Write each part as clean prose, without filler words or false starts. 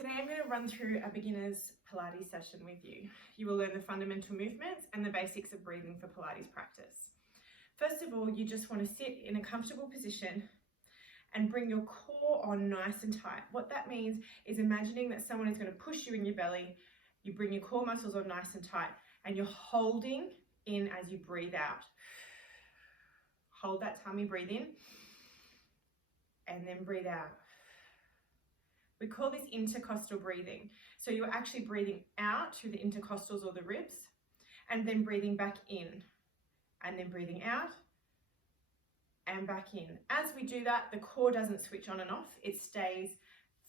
Today I'm going to run through a beginner's Pilates session with you. You will learn the fundamental movements and the basics of breathing for Pilates practice. First of all, you just want to sit in a comfortable position and bring your core on nice and tight. What that means is imagining that someone is going to push you in your belly, you bring your core muscles on nice and tight, and you're holding in as you breathe out. Hold that tummy, breathe in, and then breathe out. We call this intercostal breathing. So you're actually breathing out through the intercostals or the ribs, and then breathing back in, and then breathing out, and back in. As we do that, the core doesn't switch on and off. It stays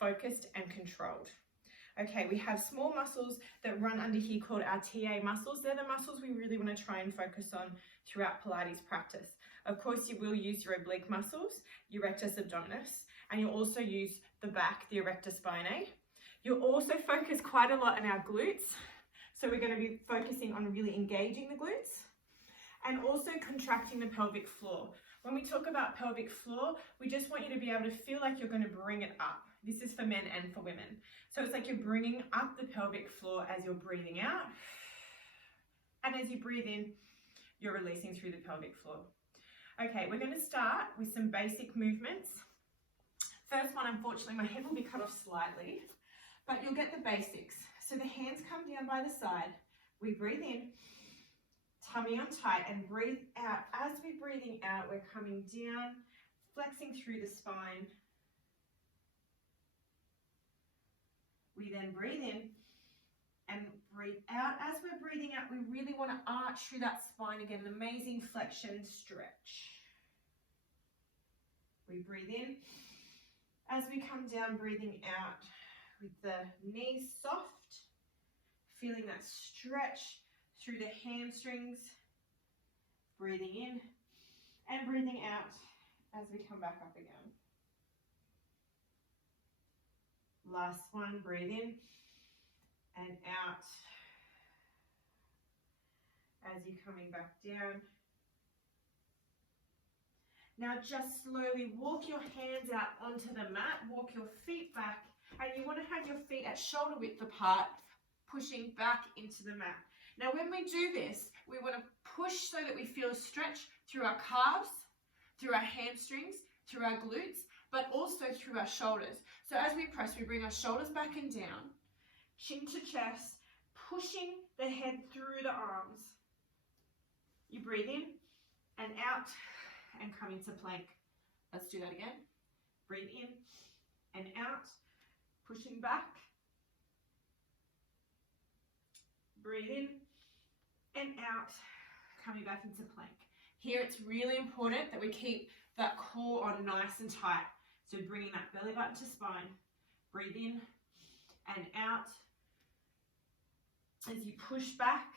focused and controlled. Okay, we have small muscles that run under here called our TA muscles. They're the muscles we really want to try and focus on throughout Pilates practice. Of course, you will use your oblique muscles, your rectus abdominis, and you'll also use the back, the erector spinae. You'll also focus quite a lot on our glutes. So we're going to be focusing on really engaging the glutes and also contracting the pelvic floor. When we talk about pelvic floor, we just want you to be able to feel like you're going to bring it up. This is for men and for women. So it's like you're bringing up the pelvic floor as you're breathing out. And as you breathe in, you're releasing through the pelvic floor. Okay, we're going to start with some basic movements. First one, unfortunately, my head will be cut off slightly, but you'll get the basics. So the hands come down by the side. We breathe in, tummy on tight, and breathe out. As we're breathing out, we're coming down, flexing through the spine. We then breathe in and breathe out. As we're breathing out, we really want to arch through that spine again, an amazing flexion stretch. We breathe in. As we come down, breathing out with the knees soft, feeling that stretch through the hamstrings, breathing in and breathing out as we come back up again. Last one, breathe in and out as you're coming back down. Now just slowly walk your hands out onto the mat, walk your feet back, and you want to have your feet at shoulder width apart, pushing back into the mat. Now when we do this, we want to push so that we feel a stretch through our calves, through our hamstrings, through our glutes, but also through our shoulders. So as we press, we bring our shoulders back and down, chin to chest, pushing the head through the arms. You breathe in and out, and come into plank. Let's do that again. Breathe in and out, pushing back. Breathe in and out, coming back into plank. Here it's really important that we keep that core on nice and tight. So bringing that belly button to spine. Breathe in and out as you push back.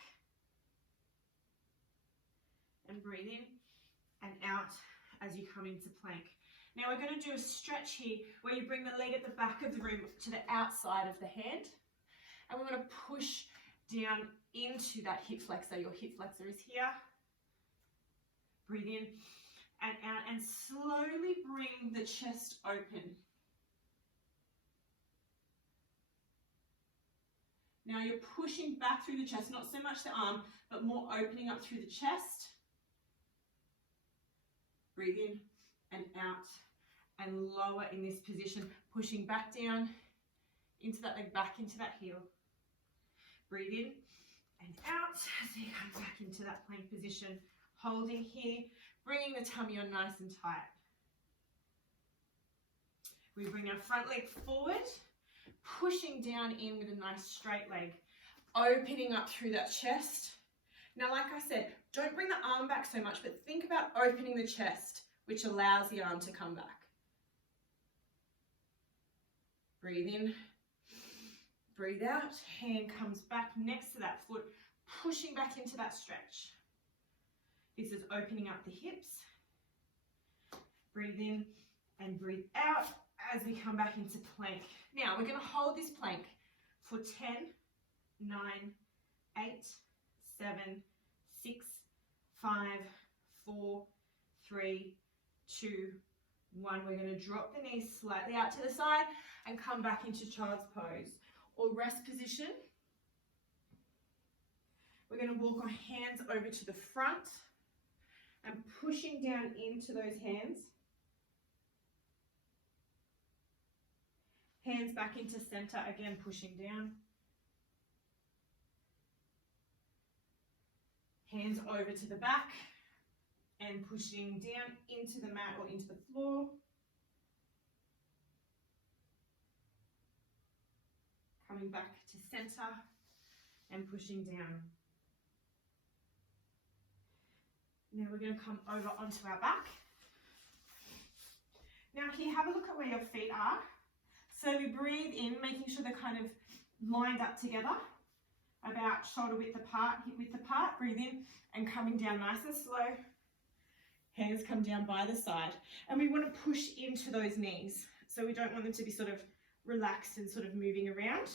And breathe in and out as you come into plank. Now we're going to do a stretch here where you bring the leg at the back of the room to the outside of the hand, and we're going to push down into that hip flexor. Your hip flexor is here. Breathe in and out, and slowly bring the chest open. Now you're pushing back through the chest, not so much the arm, but more opening up through the chest. Breathe in and out and lower in this position, pushing back down into that leg, back into that heel. Breathe in and out as you come back into that plank position, holding here, bringing the tummy on nice and tight. We bring our front leg forward, pushing down in with a nice straight leg, opening up through that chest. Now, like I said, don't bring the arm back so much, but think about opening the chest, which allows the arm to come back. Breathe in, breathe out, hand comes back next to that foot, pushing back into that stretch. This is opening up the hips. Breathe in and breathe out as we come back into plank. Now, we're going to hold this plank for 10, 9, 8, 7, 6, 5, 4, 3, 2, 1. We're going to drop the knees slightly out to the side and come back into child's pose or rest position. We're going to walk our hands over to the front and pushing down into those hands. Hands back into center, again pushing down. Hands over to the back and pushing down into the mat or into the floor. Coming back to center and pushing down. Now we're going to come over onto our back. Now here, have a look at where your feet are. So we breathe in, making sure they're kind of lined up together, about shoulder width apart, hip width apart. Breathe in and coming down nice and slow. Hands come down by the side. And we want to push into those knees. So we don't want them to be sort of relaxed and sort of moving around.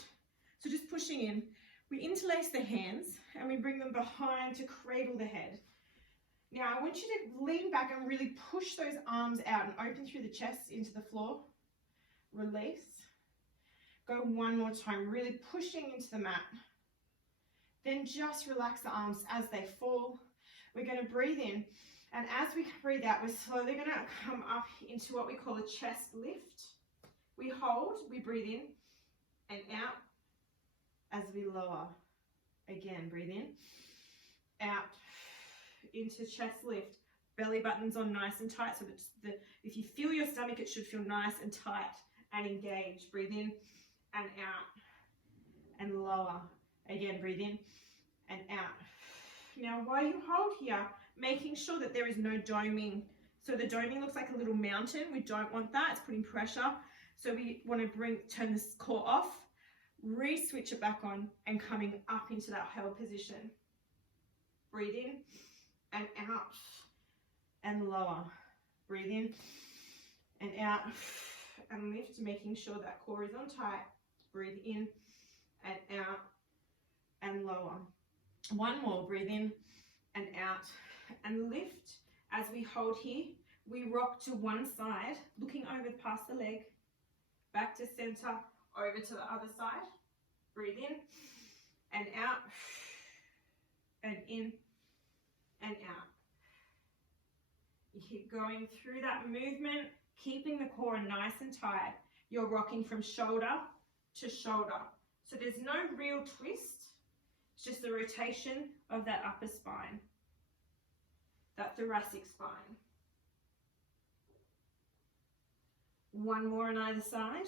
So just pushing in. We interlace the hands and we bring them behind to cradle the head. Now I want you to lean back and really push those arms out and open through the chest into the floor. Release. Go one more time, really pushing into the mat. Then just relax the arms as they fall. We're going to breathe in, and as we breathe out, we're slowly going to come up into what we call a chest lift. We hold, we breathe in and out as we lower. Again, breathe in, out, into chest lift. Belly button's on nice and tight, so that if you feel your stomach, it should feel nice and tight and engaged. Breathe in and out and lower. Again, breathe in and out. Now, while you hold here, making sure that there is no doming. So the doming looks like a little mountain. We don't want that. It's putting pressure. So we want to turn this core off, re-switch it back on, and coming up into that held position. Breathe in and out and lower. Breathe in and out and lift, making sure that core is on tight. Breathe in and out and lower. One more, breathe in and out and lift. As we hold here, we rock to one side, looking over past the leg, back to center, over to the other side. Breathe in and out and in and out. You keep going through that movement, keeping the core nice and tight. You're rocking from shoulder to shoulder. So there's no real twist. It's just the rotation of that upper spine, that thoracic spine. One more on either side.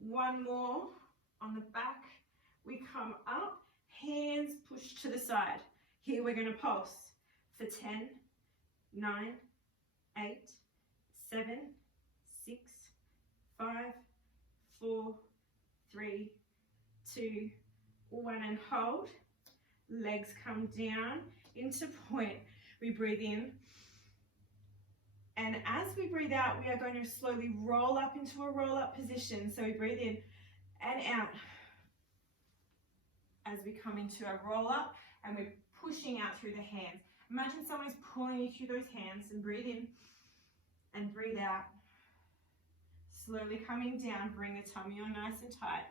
One more on the back. We come up, hands push to the side. Here we're going to pulse for 10, 9, 8, 7, 6, 5, 4, 3, 2, 1, and hold. Legs come down into point. We breathe in. And as we breathe out, we are going to slowly roll up into a roll-up position. So we breathe in and out as we come into a roll-up, and we're pushing out through the hands. Imagine someone's pulling you through those hands, and breathe in and breathe out. Slowly coming down, bring the tummy on nice and tight.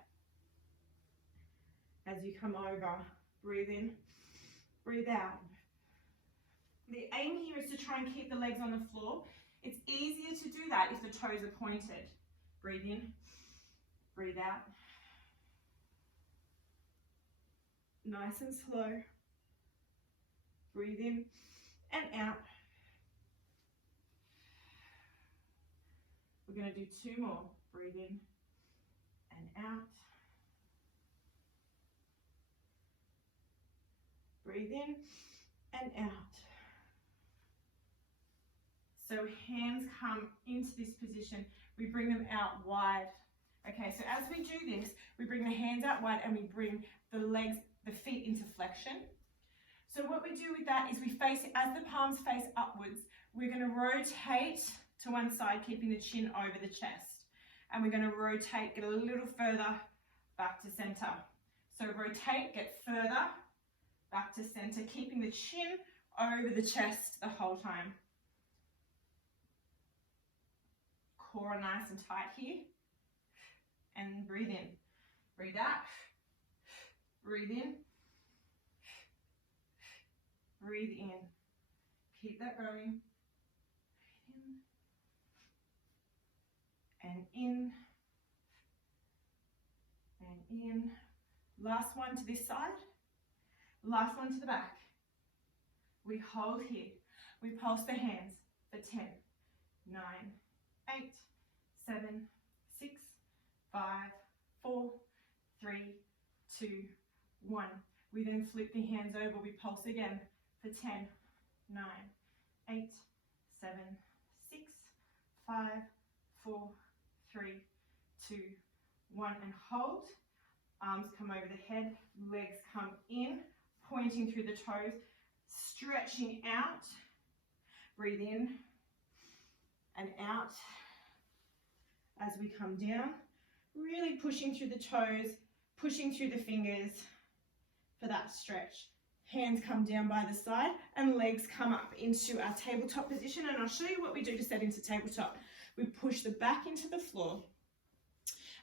As you come over, breathe in, breathe out. The aim here is to try and keep the legs on the floor. It's easier to do that if the toes are pointed. Breathe in, breathe out. Nice and slow. Breathe in and out. We're going to do 2 more. Breathe in and out. Breathe in and out. So hands come into this position. We bring them out wide. Okay, so as we do this, we bring the hands out wide and we bring the legs, the feet into flexion. So what we do with that is we face, as the palms face upwards, we're going to rotate to one side, keeping the chin over the chest. And we're going to rotate, get a little further back to center. So rotate, get further back to center, keeping the chin over the chest the whole time. core nice and tight here. And breathe in. Breathe out. Breathe in. Breathe in. Keep that going. In. And in. And in. Last one to this side. Last one to the back. We hold here. We pulse the hands for 10, 9, 8, 7, 6, 5, 4, 3, 2, 1. We then flip the hands over. We pulse again for 10, 9, 8, 7, 6, 5, 4, 3, 2, 1. And hold. Arms come over the head. Legs come in, pointing through the toes, stretching out. Breathe in and out as we come down. Really pushing through the toes, pushing through the fingers for that stretch. Hands come down by the side and legs come up into our tabletop position. And I'll show you what we do to set into tabletop. We push the back into the floor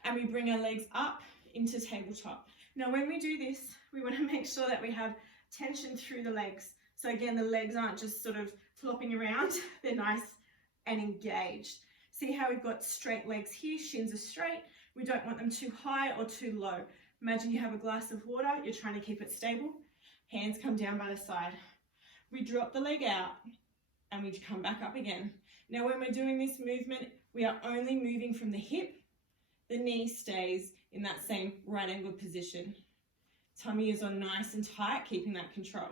and we bring our legs up into tabletop. Now when we do this, we want to make sure that we have tension through the legs. So again, the legs aren't just sort of flopping around, they're nice and engaged. See how we've got straight legs here, shins are straight. We don't want them too high or too low. Imagine you have a glass of water, you're trying to keep it stable. Hands come down by the side. We drop the leg out and we come back up again. Now when we're doing this movement, we are only moving from the hip. The knee stays in that same right angled position. Tummy is on nice and tight, keeping that control.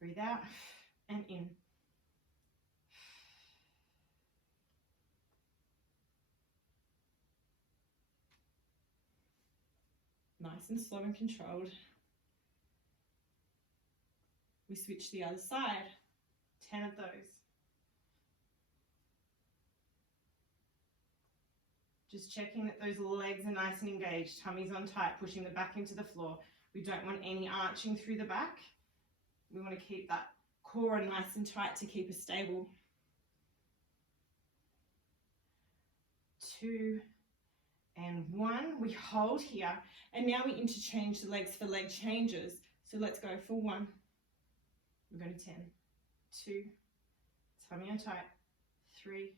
Breathe out and in. Nice and slow and controlled. We switch to the other side. 10 of those. Just checking that those legs are nice and engaged. Tummy's on tight, pushing the back into the floor. We don't want any arching through the back. We want to keep that core nice and tight to keep us stable. 2 and 1. We hold here and now we interchange the legs for leg changes. So let's go for 1. We're going to 10. 2. Tummy on tight. 3.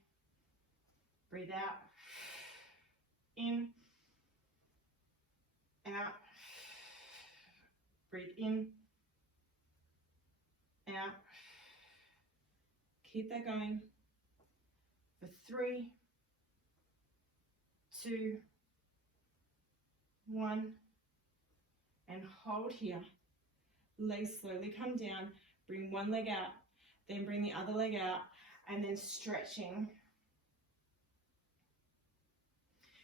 Breathe out. In. Out. Breathe in. Out. Keep that going for 3, 2, 1, and hold here. Legs slowly come down. Bring one leg out, then bring the other leg out, and then stretching.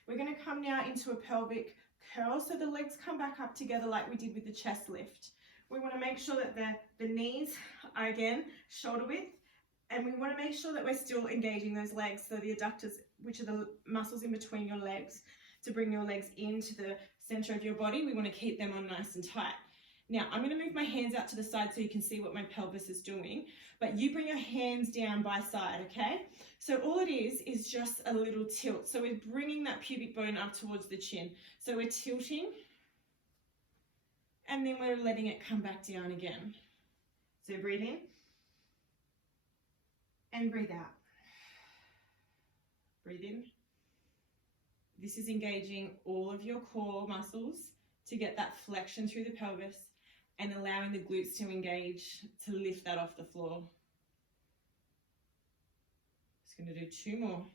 We're going to come now into a pelvic curl, so the legs come back up together like we did with the chest lift. We want to make sure that the knees are again shoulder width, and we want to make sure that we're still engaging those legs, so the adductors, which are the muscles in between your legs, to bring your legs into the center of your body. We want to keep them on nice and tight. Now I'm going to move my hands out to the side so you can see what my pelvis is doing, but you bring your hands down by side, okay? So all it is just a little tilt. So we're bringing that pubic bone up towards the chin. So we're tilting, and then we're letting it come back down again. So breathe in and breathe out. Breathe in. This is engaging all of your core muscles to get that flexion through the pelvis and allowing the glutes to engage to lift that off the floor. Just going to do 2 more.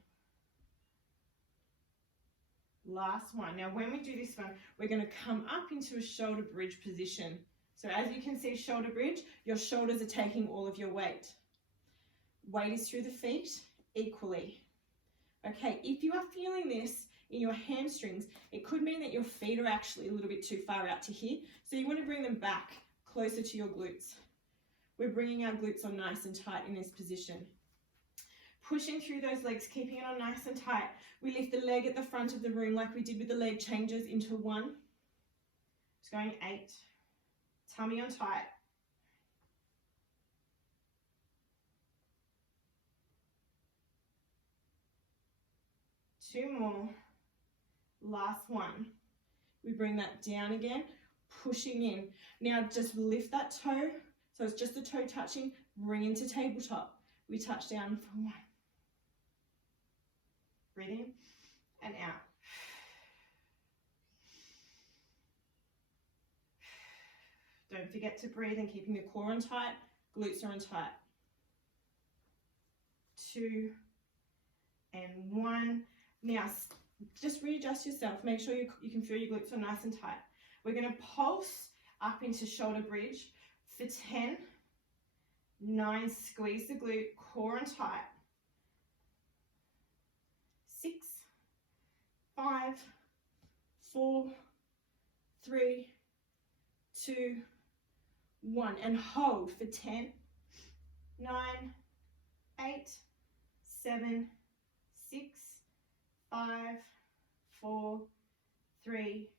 Last one. Now when we do this one, we're going to come up into a shoulder bridge position. So as you can see, shoulder bridge, your shoulders are taking all of your weight. Weight is through the feet equally. Okay, if you are feeling this in your hamstrings, it could mean that your feet are actually a little bit too far out to here. So you want to bring them back closer to your glutes. We're bringing our glutes on nice and tight in this position. Pushing through those legs, keeping it on nice and tight. We lift the leg at the front of the room like we did with the leg changes into 1. It's going 8. Tummy on tight. 2 more. Last one. We bring that down again, pushing in. Now just lift that toe, so it's just the toe touching, bring into tabletop. We touch down for 1. Breathe in and out. Don't forget to breathe and keeping the core on tight, glutes are on tight. 2 and 1. Now just readjust yourself. Make sure you can feel your glutes are nice and tight. We're going to pulse up into shoulder bridge for 10, 9, squeeze the glute, core on tight. 6, 5, 4, 3, 2, 1, and hold for 10, 9, 8, 7, 6, 5, 4, 3,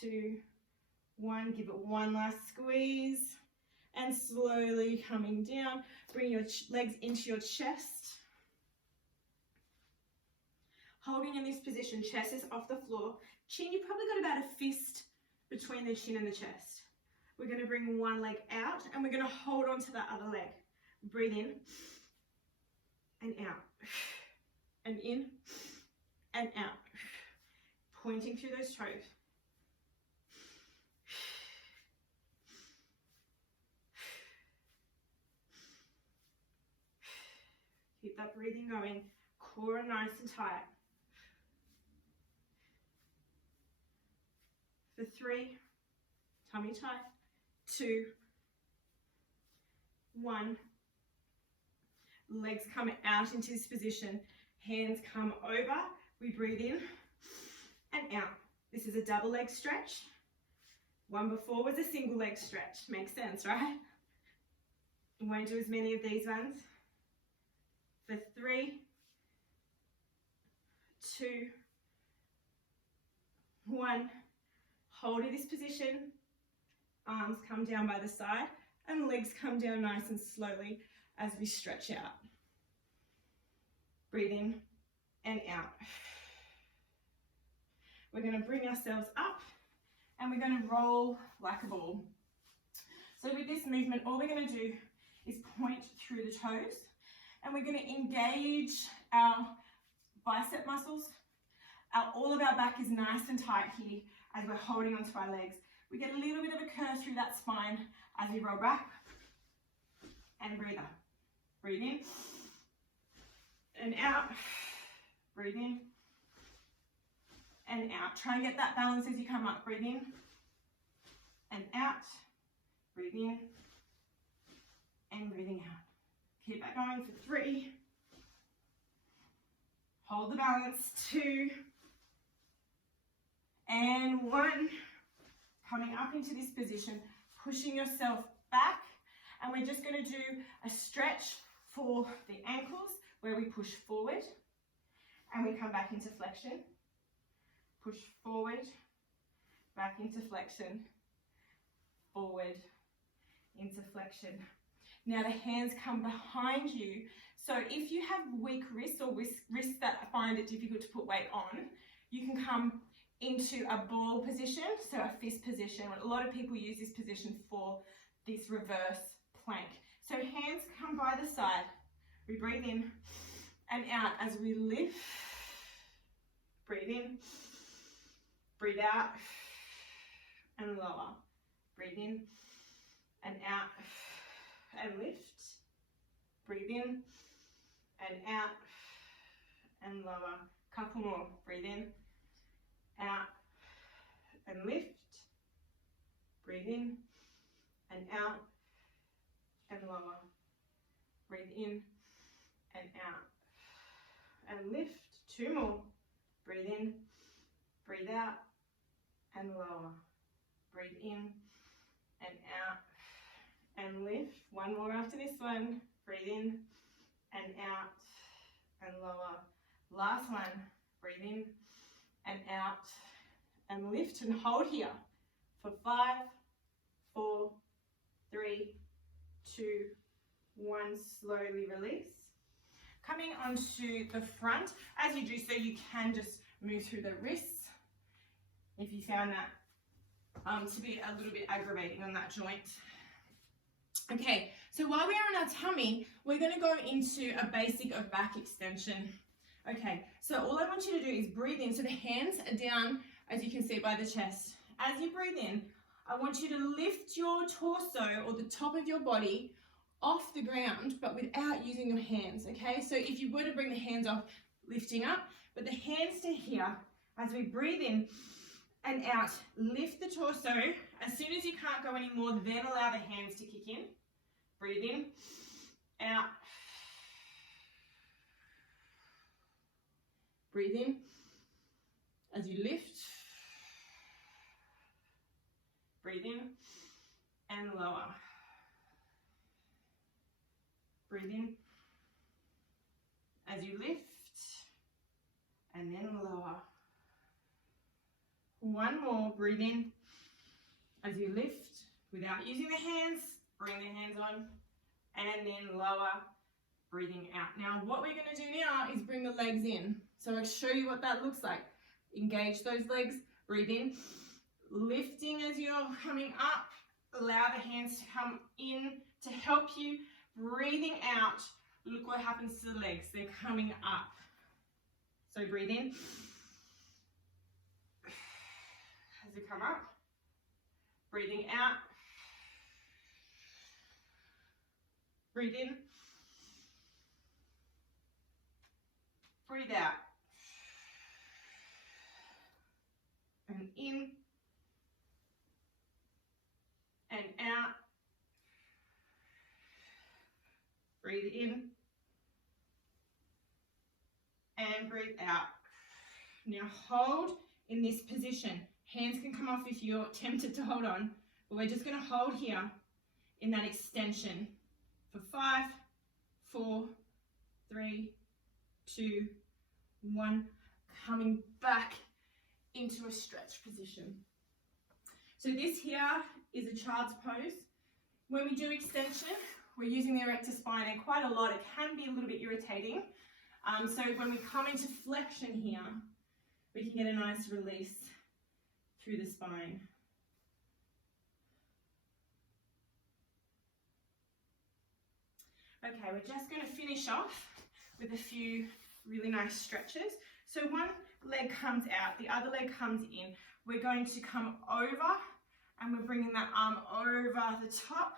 2, 1. Give it one last squeeze and slowly coming down. Bring your legs into your chest. Holding in this position, chest is off the floor. Chin, you've probably got about a fist between the chin and the chest. We're going to bring one leg out and we're going to hold on to that other leg. Breathe in and out and in and out. Pointing through those toes. Keep that breathing going. Core nice and tight. For 3, tummy tight. 2, 1. Legs come out into this position. Hands come over. We breathe in and out. This is a double leg stretch. One before was a single leg stretch. Makes sense, right? We won't do as many of these ones. For 3, 2, 1. Hold in this position. Arms come down by the side and legs come down nice and slowly as we stretch out. Breathe in and out. We're going to bring ourselves up and we're going to roll like a ball. So with this movement, all we're going to do is point through the toes and we're going to engage our bicep muscles. All of our back is nice and tight here as we're holding onto our legs. We get a little bit of a curve through that spine as we roll back and breathe up. Breathe in and out. Breathe in and out. Try and get that balance as you come up. Breathe in and out. Breathe in and breathing out. Keep that going for 3. Hold the balance. 2 and 1. Coming up into this position, pushing yourself back, and we're just going to do a stretch for the ankles where we push forward and we come back into flexion. Push forward, back into flexion, forward, into flexion. Now the hands come behind you. So if you have weak wrists or wrists that find it difficult to put weight on, you can come into a ball position, so a fist position. A lot of people use this position for this reverse plank. So hands come by the side. We breathe in and out as we lift. Breathe in, breathe out, and lower. Breathe in and out and lift. Breathe in and out and lower. Couple more. Breathe in, out and lift. Breathe in and out and lower. Breathe in and out and lift. 2 more. Breathe in, breathe out and lower. Breathe in and out and lift. 1 more after this one. Breathe in and out and lower. Last one. Breathe in and out and lift and hold here for 5, 4, 3, 2, 1. Slowly release. Coming onto the front, as you do so, you can just move through the wrists if you found that to be a little bit aggravating on that joint. Okay, so while we are on our tummy, we're going to go into a basic of back extension. Okay, so all I want you to do is breathe in. So the hands are down, as you can see, by the chest. As you breathe in, I want you to lift your torso or the top of your body off the ground, but without using your hands, okay? So if you were to bring the hands off, lifting up, but the hands stay here. As we breathe in and out, lift the torso. As soon as you can't go anymore, then allow the hands to kick in. Breathe in, out. Breathe in as you lift. Breathe in and lower. Breathe in as you lift and then lower. One more, breathe in as you lift without using the hands, bring the hands on and then lower, breathing out. Now what we're going to do now is bring the legs in. So I'll show you what that looks like. Engage those legs, breathe in, lifting as you're coming up, allow the hands to come in to help you. Breathing out, look what happens to the legs, they're coming up. So breathe in as you come up, breathing out, breathe in, breathe out, and in, and out. Breathe in and breathe out. Now hold in this position. Hands can come off if you're tempted to hold on, but we're just going to hold here in that extension for 5, 4, 3, 2, 1. Coming back into a stretch position. So this here is a child's pose. When we do extension, we're using the erector spine, and quite a lot. It can be a little bit irritating. So when we come into flexion here, we can get a nice release through the spine. Okay, we're just going to finish off with a few really nice stretches. So one leg comes out, the other leg comes in. We're going to come over, and we're bringing that arm over the top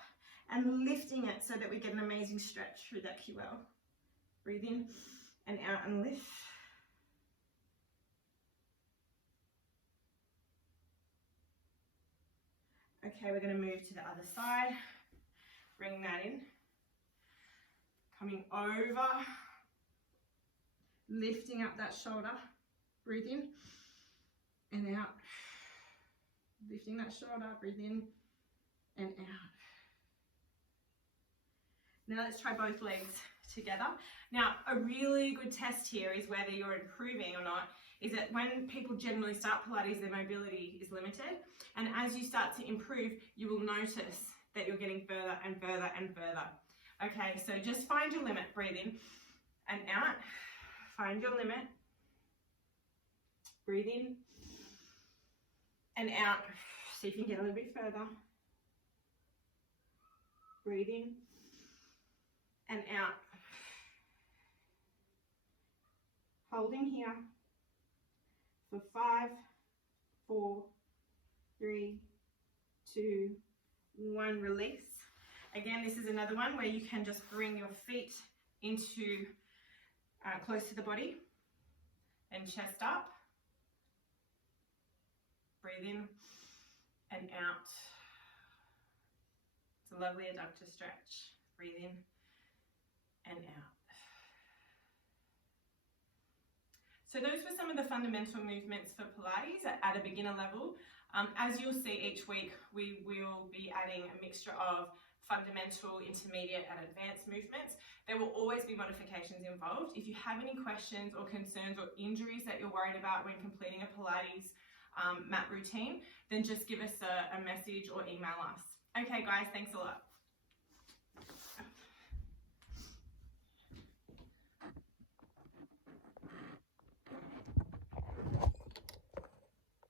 and lifting it so that we get an amazing stretch through that QL. Breathe in and out and lift. Okay, we're going to move to the other side. Bring that in. Coming over. Lifting up that shoulder. Breathe in and out. Lifting that shoulder. Breathe in and out. Now let's try both legs together. Now a really good test here is whether you're improving or not, is that when people generally start Pilates, their mobility is limited. And as you start to improve, you will notice that you're getting further and further and further. Okay, so just find your limit. Breathe in and out. Find your limit. Breathe in and out. So you can get a little bit further. Breathe in and out. Holding here for 5, 4, 3, 2, 1, release. Again, this is another one where you can just bring your feet into close to the body and chest up. Breathe in and out. It's a lovely adductor stretch. Breathe in and out. So those were some of the fundamental movements for Pilates at a beginner level. As you'll see each week, we will be adding a mixture of fundamental, intermediate and advanced movements. There will always be modifications involved. If you have any questions or concerns or injuries that you're worried about when completing a Pilates mat routine, then just give us a message or email us. Okay guys, thanks a lot.